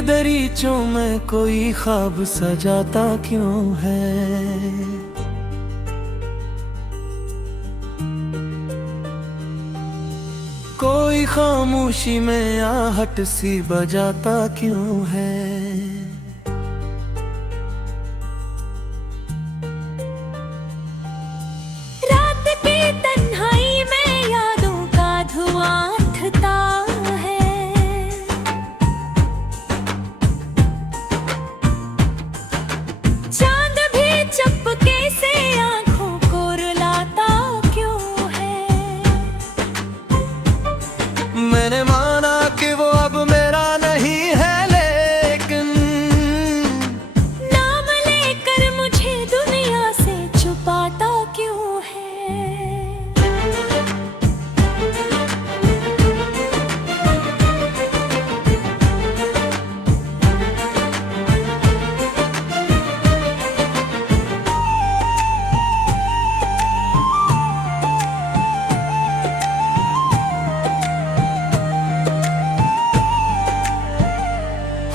के दरीचों में कोई ख्वाब सजाता क्यों है। कोई खामोशी में आहट सी बजाता क्यों है। रात की तन्हाई में यादों का धुआं उठता है। चांद भी चपके से आंखों को रुलाता क्यों है। मैंने माना कि वो अब मेरा नहीं है, लेकिन नाम लेकर मुझे दुनिया से छुपाता क्यों है।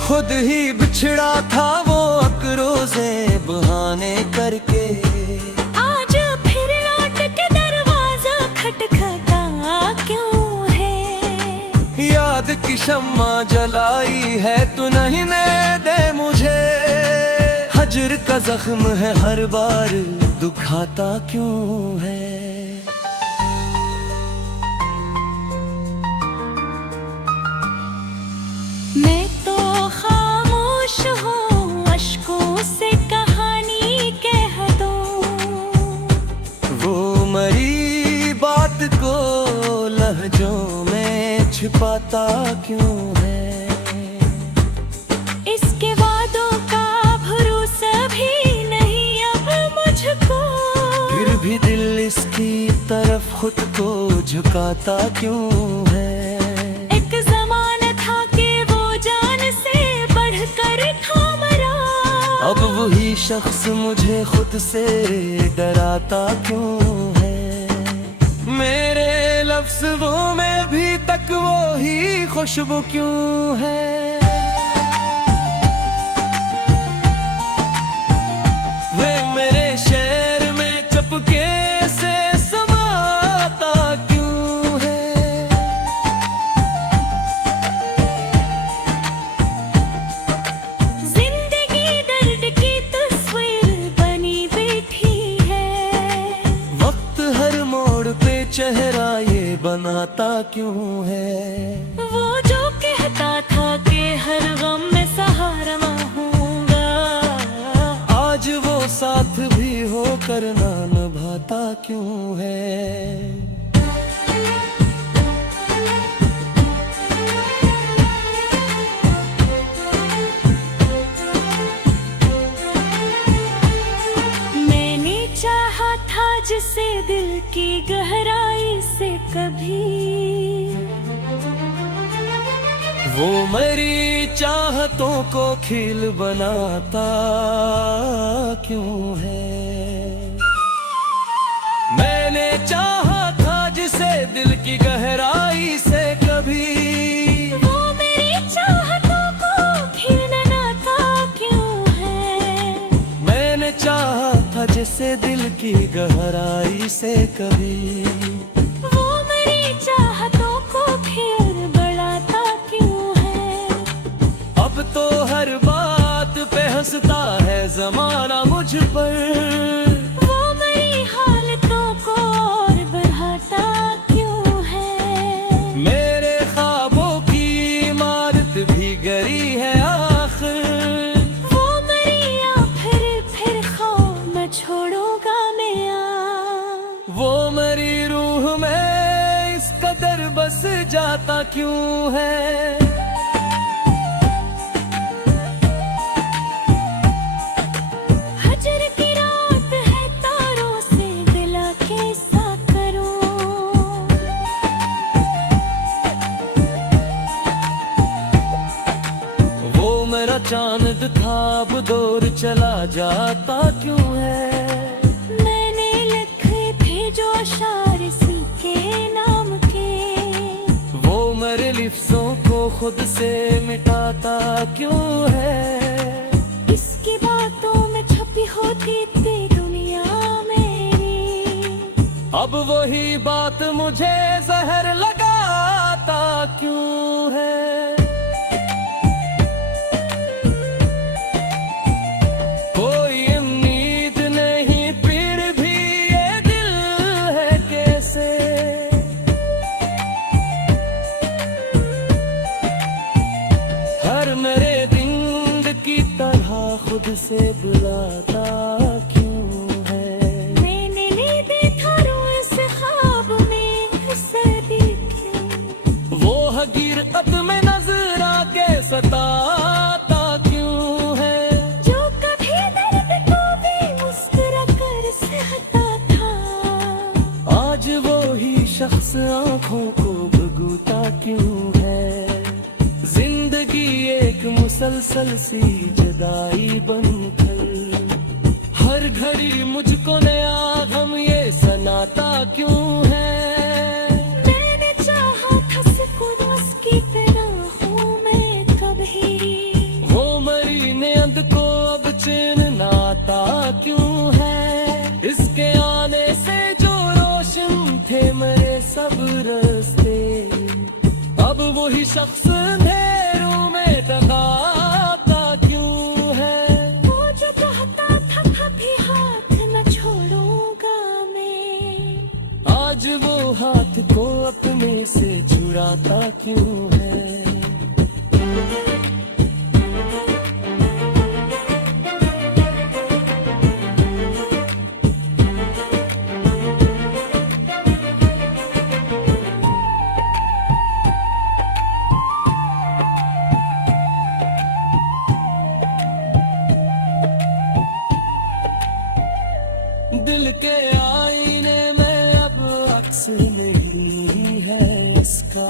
खुद ही बिछड़ा था वो अकरोज़े बहाने करके। आज फिर लौट के दरवाजा खटखटा क्यों है। याद की शम्मा जलाई है तू नहीं ने दे मुझे। हजर का जख्म है हर बार दुखाता क्यों है। मैं तो खामोश हूँ, अश्कों से कहानी कह दूँ। वो मरी बात को लहजों में छिपाता क्यों है। इसके वादों का भरोसा भी नहीं अब मुझको। फिर भी दिल इसकी तरफ खुद को झुकाता क्यों है। एक ज़माना था कि वो जान से बढ़कर था मरा। अब वही शख्स मुझे खुद से डराता क्यों है। मेरे लफ्ज़ों में भी तक वो ही खुशबू क्यों है। वे मेरे शहर में चपके से समाता क्यों है। जिंदगी दर्द की तस्वीर बनी बैठी है। वक्त हर मोड़ पे चेहरा ये बनाता क्यों है। वो जो कहता था कि हर गम में सहारा मैं हूँगा। आज वो साथ भी होकर ना निभाता क्यों है। मैंने चाहा था जिसे दिल की गहराई से कभी। वो मेरी चाहतों को खिल बनाता क्यों है। मैंने चाहा था जिसे दिल की गहराई से कभी। वो मेरी चाहतों को खिलनाता क्यों है। मैंने चाहा था जिसे दिल की गहराई से कभी। वो मेरी चाहतों को फिर बढ़ाता क्यों है। अब तो हर बात पे हंसता है जमाना मुझ पर। वो मेरी हालतों को और बढ़ाता क्यों है। मेरे ख्वाबों की इमारत भी गरी है आखिर। वो मेरी फिर ख्वाब मैं छोड़ूंगा मैं वो मेरी रूह में इस कदर बस जाता क्यों है। हजर की रात है तारों से दिला कैसा करूं। वो मेरा चांद था अब दूर चला जाता क्यों है। मैंने लिखे थे जो अशार सी के नाम के। वो मेरे लिफ्ज़ों को खुद से मिटाता क्यों है? इसकी बातों में छपी होती थी दुनिया मेरी, अब वही बात मुझे जहर लगाता क्यों है? कोई उम्मीद नहीं फिर भी ये दिल है कैसे? हर मेरे दिन की तरह खुद से बुलाता क्यों है? मैंने नींदे था रोज ख्वाब में उसे देखे, वो हकीकत में नजर आके सताता क्यों है? जो कभी दर्द को भी मुस्कुरा कर सहता था, आज वो ही शख्स आंखों को भगूता क्यों है? जिंदगी एक मुसलसल सी जुदाई बनकर हर घड़ी मुझको नया गम ये सनाता क्यों है? मैंने चाहा था सुकून उसकी तरह हूँ मैं कभी, वो मरी नींद को अब चैन नाता क्यों है? इसके आने से जो रोशन थे मेरे सब रास्ते, अब वही शख्स अंधेरों में दगाता क्यों है? वो जो कहता था कभी हाथ न छोड़ूंगा मैं, आज वो हाथ को अपने से छुड़ाता क्यों है? दिल के आईने में अब अक्स नहीं है इसका,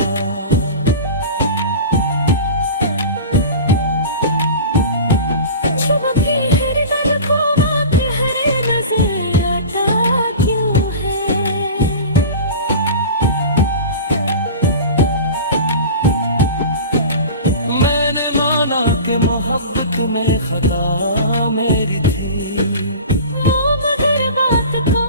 जब भी हृदय को बात हर नजर आता क्यों है? मैंने माना कि मोहब्बत में खता मेरी थी, वो मगर बात को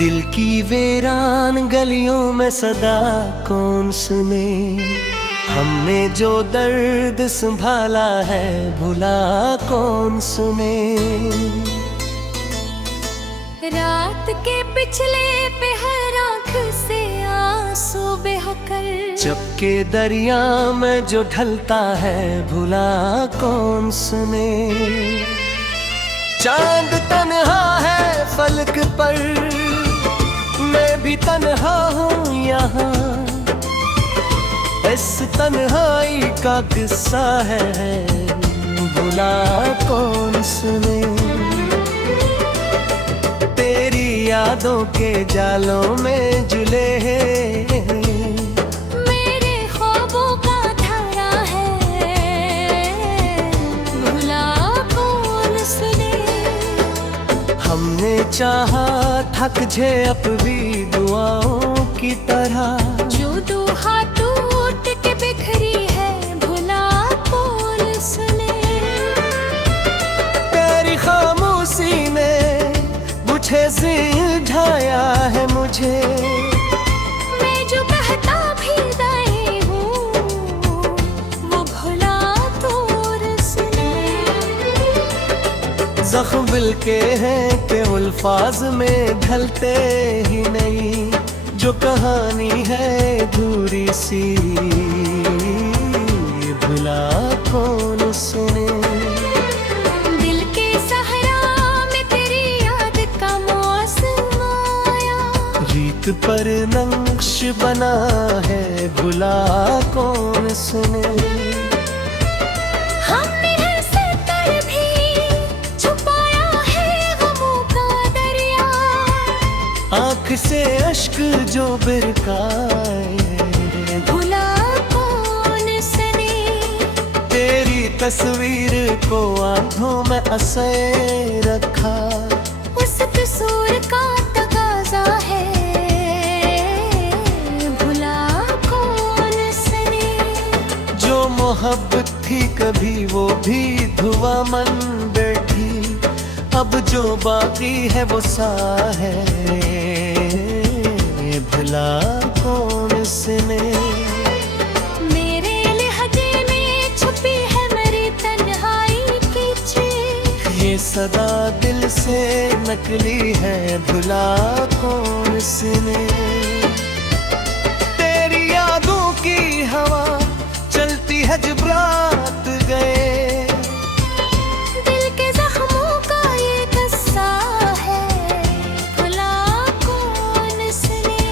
दिल की वीरान गलियों में सदा कौन सुने? हमने जो दर्द संभाला है भुला कौन सुने? रात के पिछले पे हर आँख से आंसू बेहकर, चपके दरिया में जो ढलता है भुला कौन सुने? चांद तन्हा है फलक पर, मैं भी तन्हा हूँ यहाँ, इस तन्हाई का किस्सा है भुला कौन सुने? तेरी यादों के जालों में जुले हैं मेरे ख्वाबों का धारा है, भुला कौन सुने? हमने चाहा थक जे अब भी दुआओं की तरह, जो दुआ टूट के बिखरी है भुला कौन सुने? तेरी खामोशी ने बुझे ढाया है मुझे, मैं जो कहता भी नहीं हूँ वो भुला कौन सुने? जख्म दिल के हैं कि अल्फाज में ढलते ही नहीं, जो कहानी है अधूरी सी भुला कौन सुने? दिल के सहरा में तेरी याद का मौसम आया, रीत पर नक्श बना है भुला कौन सुने? हमने हंस कर भी आंख से अश्क जो बिरकाए, भुला कौन सने, तेरी तस्वीर को आंखों में असे रखा। उस कसूर का तकाजा है, भुला कौन सने। जो मोहब्बत थी कभी वो भी धुआं मन बैठी, अब जो बाकी है वो सा है, भुला कौन सने। मेरे लहजे में छुपी है मेरी तन्हाई की चीख, ये सदा दिल से नकली है, भुला कौन सने। तेरी यादों की हवा चलती है जब रात गए, दिल के जख्मों का ये किस्सा है, भुला कौन सने।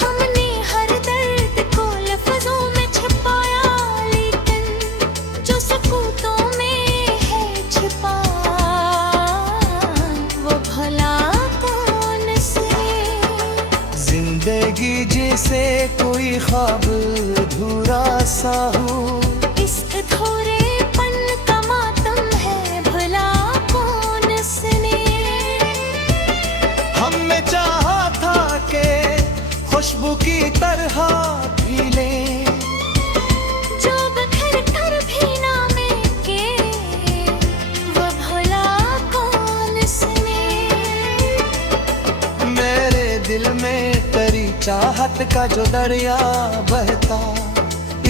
हमने हर दर्द को लफ्जों में छिपाया, लेकिन जो सकूतों में है छिपा, वो भला कौन सने। जिंदगी जैसे कोई ख्वाब अधूरा सा हो, इस अधूरेपन का मातम है, भला कौन सने। हमने चाहा था कि खुशबू की तरह खिले, जो बिखर कर भी ना महके, वो भला कौन सने। मेरे दिल में तेरी चाहत का जो दरिया बहता,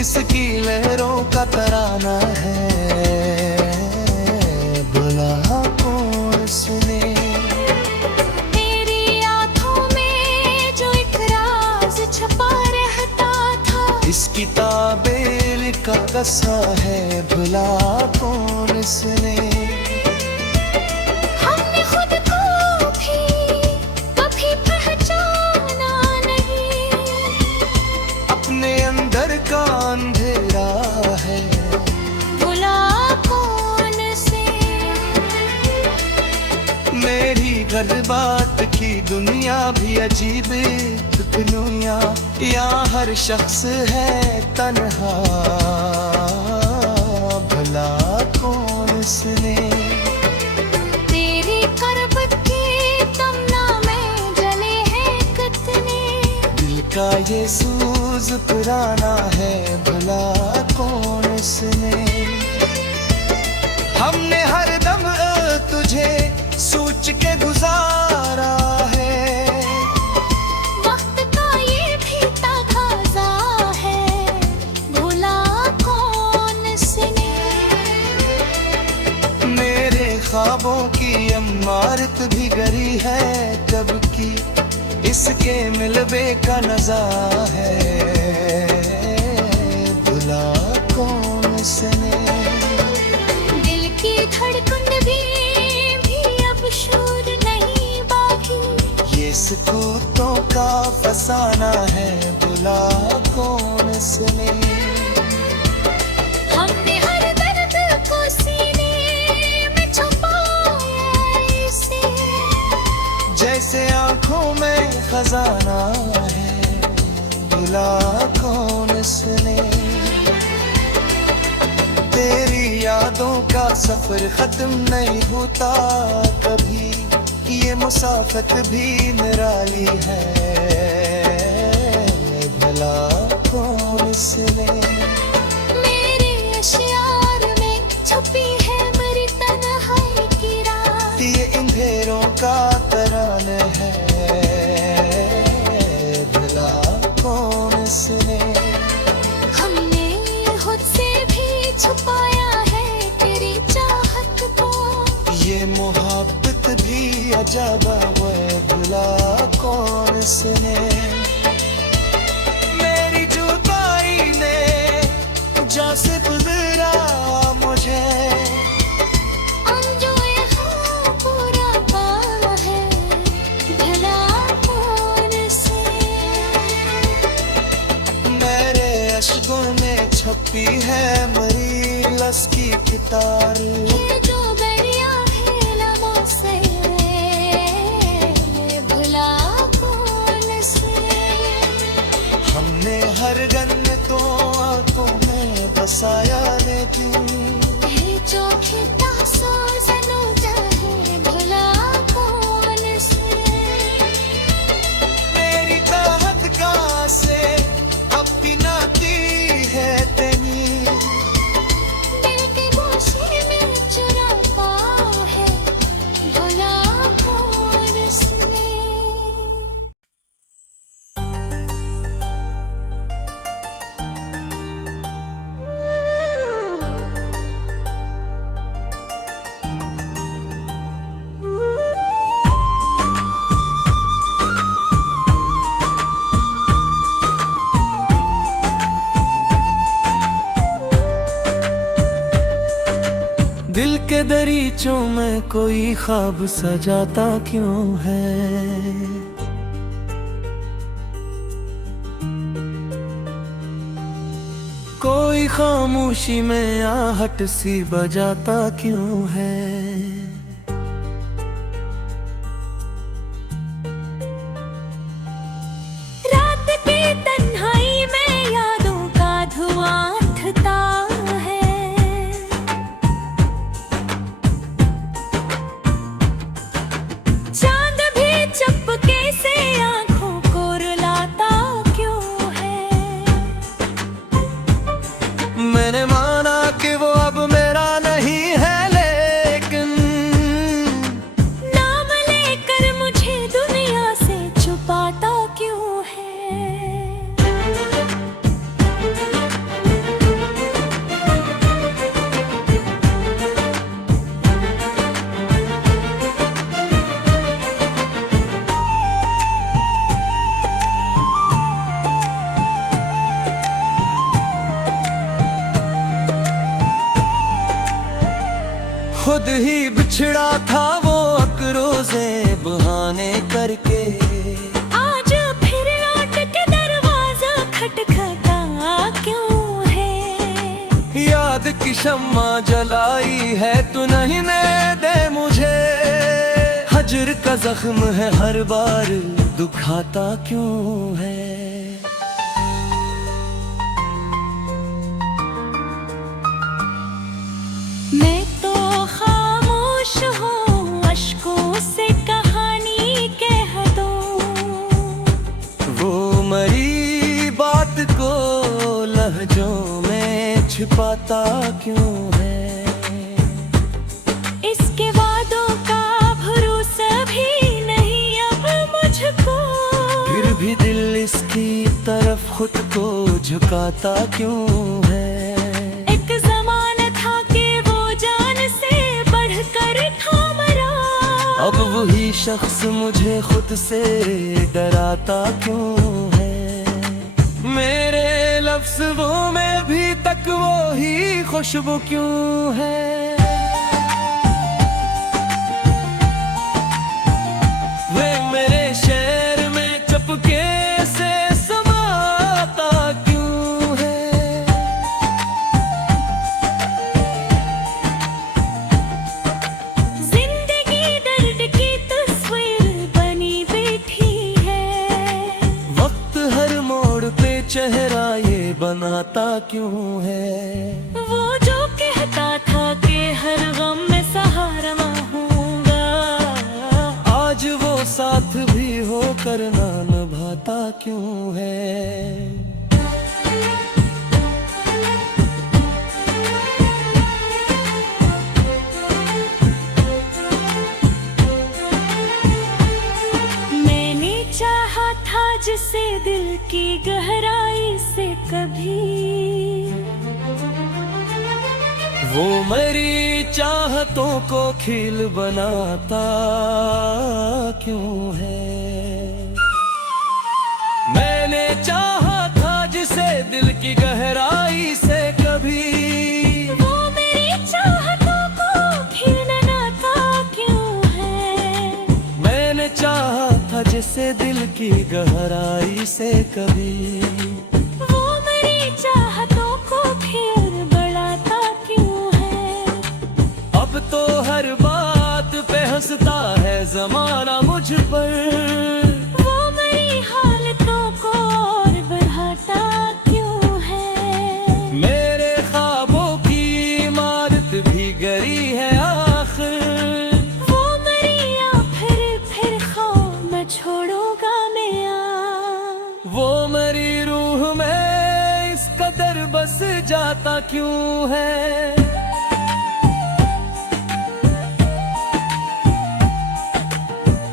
इसकी लहरों का तराना है, भला कौन सुने। तेरी आँखों में जो एक राज छुपा रहता था, इसकी ताबीर का कसा है, भला कौन सुने। हमने खुद को भी कभी पहचाना नहीं, अपने अंदर का अंधेरा है, भुला कौन से। मेरी गरबात की दुनिया भी अजीब दुनिया, यहाँ हर शख्स है तन्हा, भला कौन सुने। तेरी करबत की तमन्ना में जले हैं कितने, दिल का ये सूज पुराना है, भला कौन सुने। हमने हर दम तुझे सोच के गुजारा है, वक्त का ये भी तकाजा है, भुला कौन सने। मेरे ख्वाबों की इमारत भी गरी है कब की, इसके मिलबे का नज़ा है, भुला कौन सने। दिल की धड़कन भी अब शोर नहीं बाकी, ये सकूतों का फसाना है, भुला कौन सने। हमने हर दर्द को सीने में छुपाया इसे, जैसे आंखों में खजाना है, भुला कौन सने। तेरी यादों का सफर खत्म नहीं होता कभी, ये मुसाफत भी निराली है, भला कौन सने। मेरे अशियार में छुपी है मेरी तन्हाई की रात, ये अंधेरों का तरान है, भला कौन सने। हमने खुद से भी छुपाया है तेरी चाहत को, ये मोहब्बत भी अजब है, भला कौन सने। मेरी जुदाई ने जा से गुजरा मुझे, जो यहाँ पूरा पा है, भला कौन से। मेरे अश्कों में छपी है मरी लस की कितार, ये जो दरिया है लबों से हर गन्नतों आंखों में बसाया ने क्यों हे चोखे तासो जनो चाहे भला कौन से मेरी चाहत का से अपना की है तेनी दिल के गोशे में चुरा पा है भला कौन से दिल के दरीचों में कोई ख्वाब सजाता क्यों है कोई खामोशी में आहट सी बजाता क्यों है रात की तन्हाई में यादों का धुआं उठता है चांद भी चुपके से आंखों को रुलाता क्यों है मैंने माना कि वो अब मेरा नहीं है लेकिन नाम लेकर मुझे दुनिया से छुपाता क्यों है खुद ही बिछड़ा था वो अकरोज़े बहाने करके आज फिर लौट के दरवाजा खटखटा क्यों है याद की शम्मा जलाई है तू नहीं ने दे मुझे हजर का जख्म है हर बार दुखाता क्यों है मैं तो खामोश हूँ अश्कों से कहानी कह दूँ वो मरी बात को लहजों में छिपाता क्यों है इसके वादों का भरोसा भी नहीं अब मुझको फिर भी दिल इसकी तरफ खुद को झुकाता क्यों है एक ज़माना था कि वो जान से बढ़कर था मरा अब वही शख्स मुझे खुद से डराता क्यों है मेरे लफ्ज़ों में भी तक वो ही खुशबू क्यों है वे मेरे शहर में चुपके से समाता क्यों है जिंदगी दर्द की तस्वीर बनी बैठी है वक्त हर मोड़ पे चेहरा ये बनाता क्यों है वो जो कहता था कि हर गम में सहारा मैं हूँगा आज वो साथ भी होकर ना निभाता क्यों है मैंने चाहा था जिसे दिल की गहराई से कभी वो मेरी चाहतों को खिल बनाता क्यों है मैंने चाहा था जिसे दिल की गहराई से कभी वो मेरी चाहतों को खिलनाता क्यों है मैंने चाहा था जिसे दिल की गहराई से कभी वो मेरी चाहतों को फिर बढ़ाता क्यों है अब तो हर बात पे हंसता है जमाना मुझ पर वो मेरी हालतों को और बढ़ाता वो मेरी रूह में इस कदर बस जाता क्यों है।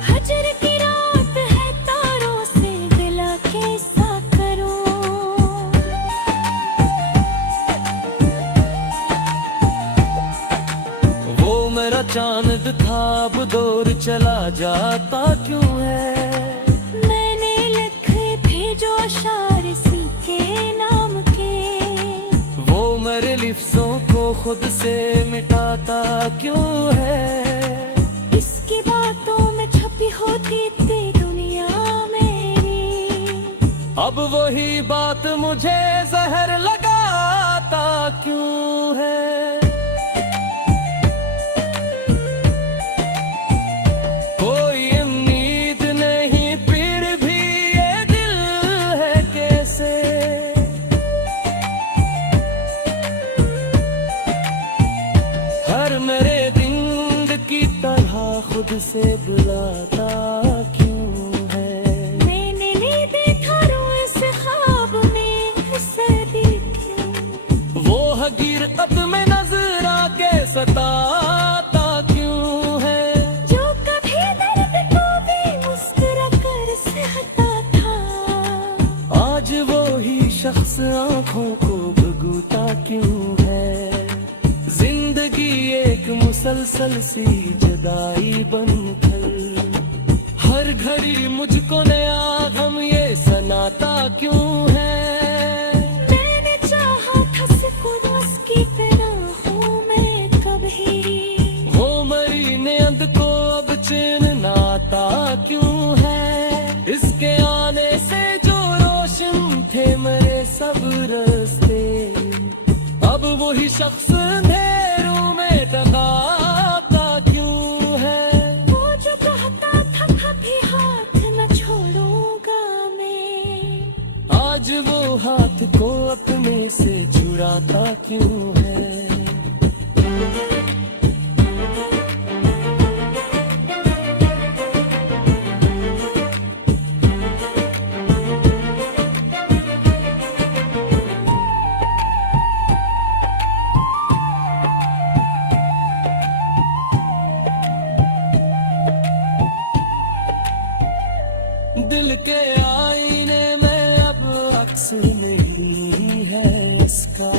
हजर की रात है तारों से दिला कैसा करूं। वो मेरा चांद था अब दूर चला जाता क्यों है। मैंने लिखे थे जो अशार इसी के नाम के, वो मेरे लिफ्ज़ों को खुद से मिटाता क्यों है। इसकी बातों में छपी होती थी दुनिया मेरी, अब वही बात मुझे जहर लगाता क्यों है। कोई उम्मीद नहीं फिर भी ये दिल है कैसे। हर मेरे दिन की तरह खुद से बुलाता क्यों है। मैंने नींदे थारों इस ख्वाब में सर्दी क्यों। वो हकीकत में नजर आके सताता क्यों है। जो कभी दर्द को भी मुस्कुरा कर सहता था, आज वो ही शख्स आंखों को भगूता क्यों है। जिंदगी एक मुसलसल सी जुदाई बनकर हर घड़ी मुझको नया गम ये सनाता क्यों है। मैंने चाहा था सुकून उसकी तरह हूँ मैं कभी, वो मरी नींद को अब चैन नाता क्यों है। इसके आने से जो रोशन थे मेरे सब रास्ते, अब वही शख्स अंधेरों में तकाता क्यों है। वो जो कहता था कभी हाथ न छोड़ूंगा मैं, आज वो हाथ को अपने से छुड़ाता क्यों है। दिल के आईने में अब अक्स नहीं है इसका।